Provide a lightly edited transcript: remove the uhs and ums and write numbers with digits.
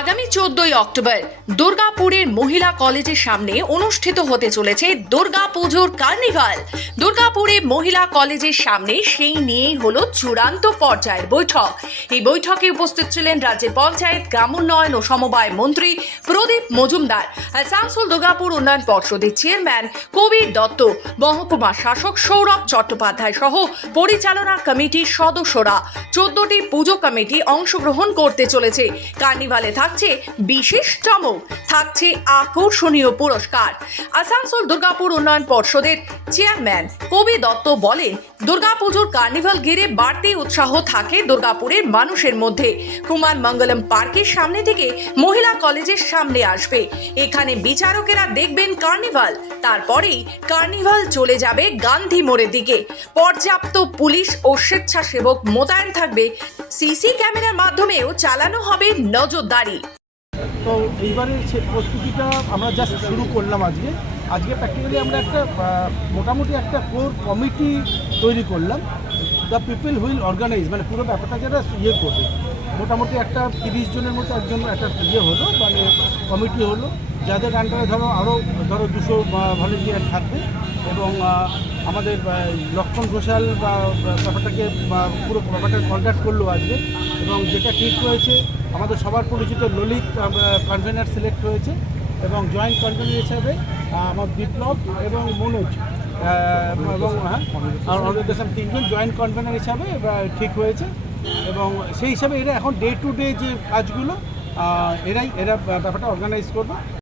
আগামী 14ই অক্টোবর দুর্গাপুরের মহিলা কলেজের সামনে অনুষ্ঠিত হতে চলেছে দুর্গাপুজোর কার্নিভাল। দুর্গাপুরে মহিলা কলেজের সামনে সেই নিয়েই হলো চূড়ান্ত পর্যায়ের বৈঠক। এই বৈঠকে উপস্থিত ছিলেন রাজ্যের পঞ্চায়েত, গ্রামোন্নয়ন ও সমবায় মন্ত্রী প্রদীপ মজুমদার, আসানসোল দুর্গাপুর উন্নয়ন পর্ষদের চেয়ারম্যান কবির দত্ত, মহকুমা শাসক সৌরভ চট্টোপাধ্যায় সহ পরিচালনা কমিটির সদস্যরা। 14টি পুজো কমিটি অংশগ্রহণ করতে চলেছে। কার্নিভালে থাকছে বিশেষ চমক, থাকছে আকর্ষণীয় পুরস্কার। আসানসোল দুর্গাপুর উন্নয়ন পর্ষদের চেয়ারম্যান কবি দত্ত বলেন, দুর্গাপুজোর কার্নিভাল ঘিরে বাড়তি উৎসাহ থাকে দুর্গাপুরের মানুষের মধ্যে। কুমার মঙ্গলম পার্কের সামনে থেকে মহিলা কলেজের সামনে আসবে। এখানে বিচারকেরা দেখবেন কার্নিভাল, তারপরেই কার্নিভাল চলে যাবে গান্ধী মোড়ের দিকে। পর্যাপ্ত পুলিশ ও স্বেচ্ছাসেবক মোতায়েন থাকবে। সিসি ক্যামেরার মাধ্যমেও চালানো হবে নজরদারি। তো এইবারের প্রস্তুতিটা আমরা জাস্ট শুরু করলাম আজকে প্র্যাকটিক্যালি আমরা একটা মোটামুটি একটা কোর কমিটি তৈরি করলাম। দ্য পিপল হুইল অর্গানাইজ, মানে পুরো ব্যাপারটা যারা করবে। মোটামুটি একটা 30 জনের মতো একজন একটা হলো, মানে কমিটি হলো, যাদের আন্ডারে আরও 200 ভলেন্টিয়ার থাকবে। এবং আমাদের লক্ষণ ঘোষাল ব্যাপারটাকে পুরো ব্যাপারটা কন্ট্যাক্ট করলো আজকে। এবং যেটা ঠিক হয়েছে, আমাদের সবার পরিচিত ললিত কনভেনার সিলেক্ট হয়েছে, এবং জয়েন্ট কনভেনার হিসাবে আমার বিপ্লব এবং মনোজ এবং অর্গানাইজেশন 3 জন জয়েন্ট কনভেনার হিসাবে ঠিক হয়েছে। এবং সেই হিসাবে এরা এখন ডে টু ডে যে কাজগুলো এরা ব্যাপারটা অর্গানাইজ করবে।